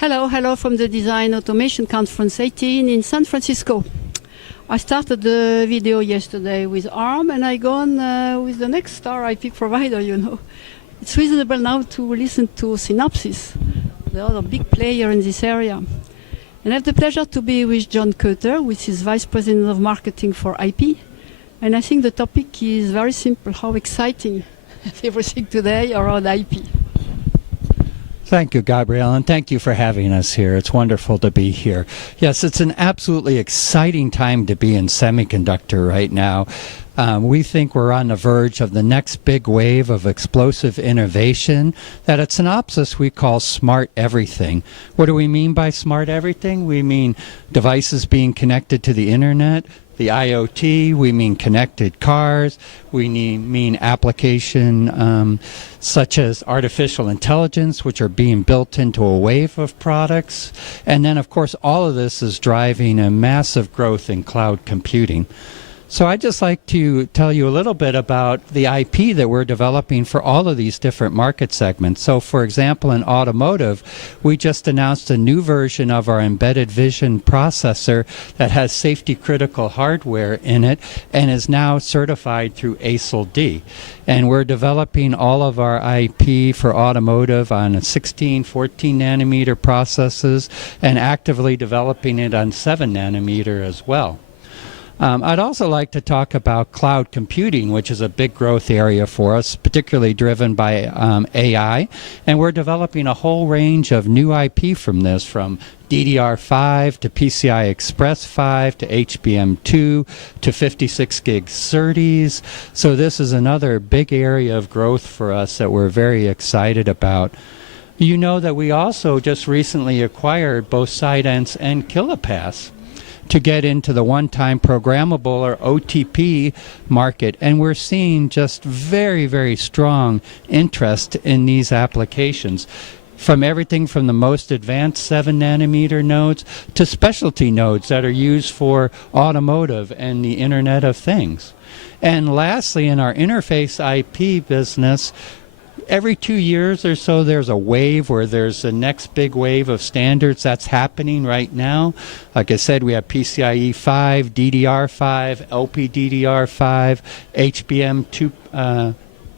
Hello from the Design Automation Conference 18 in San Francisco. I started the video yesterday with ARM and I go on with the next star IP provider, you know. It's reasonable now to listen to Synopsys, the other big player in this area. And I have the pleasure to be with John Koeter, which is Vice President of Marketing for IP. And I think the topic is very simple, how exciting everything today around IP. Thank you, Gabrielle, and thank you for having us here. It's wonderful to be here. Yes, it's an absolutely exciting time to be in semiconductor right now. We think we're on the verge of the next big wave of explosive innovation that at Synopsys we call smart everything. What do we mean by smart everything? We mean devices being connected to the internet, the IoT, we mean connected cars, we mean application such as artificial intelligence, which are being built into a wave of products. And then, of course, all of this is driving a massive growth in cloud computing. So I'd just like to tell you a little bit about the IP that we're developing for all of these different market segments. So for example, in automotive, we just announced a new version of our embedded vision processor that has safety critical hardware in it and is now certified through ASIL-D. And we're developing all of our IP for automotive on 16, 14 nanometer processes and actively developing it on 7 nanometer as well. I'd also like to talk about cloud computing, which is a big growth area for us, particularly driven by AI. And we're developing a whole range of new IP from this, from DDR5 to PCI Express 5 to HBM2 to 56 gig SerDes. So this is another big area of growth for us that we're very excited about. You know that we also just recently acquired both Sidence and Kilopass to get into the one-time programmable or OTP market. And we're seeing just very, very strong interest in these applications, from everything from the most advanced 7 nanometer nodes to specialty nodes that are used for automotive and the Internet of Things. And lastly, in our interface IP business, every 2 years or so, there's a wave where there's the next big wave of standards that's happening right now. Like I said, we have PCIe 5, DDR5, LPDDR5,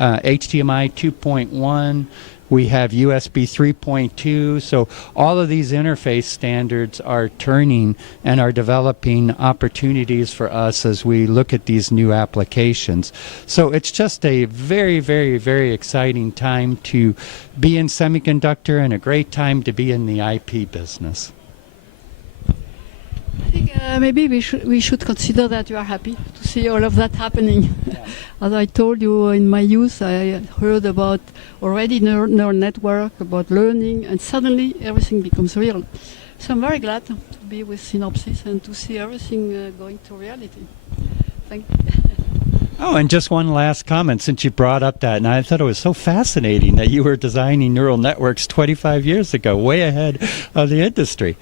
HDMI 2.1. We have USB 3.2. So all of these interface standards are turning and are developing opportunities for us as we look at these new applications. So it's just a very, very, very exciting time to be in semiconductor and a great time to be in the IP business. I think maybe we should consider that you are happy to see all of that happening. Yeah. As I told you, in my youth, I heard about already neural network, about learning, and suddenly everything becomes real. So I'm very glad to be with Synopsys and to see everything going to reality. Thank you. Oh, and just one last comment, since you brought up that, and I thought it was so fascinating that you were designing neural networks 25 years ago, way ahead of the industry.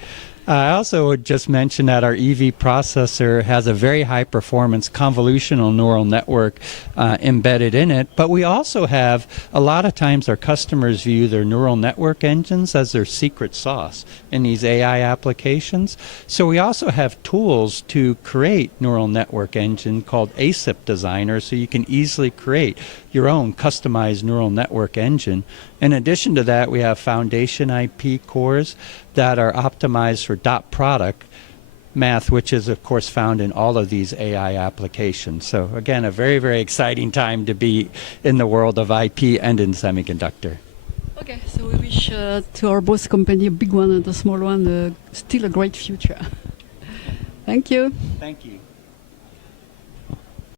I also would just mention that our EV processor has a very high performance convolutional neural network embedded in it, but we also have, a lot of times our customers view their neural network engines as their secret sauce in these AI applications. So we also have tools to create neural network engine called ASIP Designer, so you can easily create your own customized neural network engine. In addition to that, we have foundation IP cores that are optimized for dot product math, which is of course found in all of these AI applications. So again, a very, very exciting time to be in the world of IP and in semiconductor. Okay, so we wish to our both company, a big one and a small one, still a great future. Thank you. Thank you.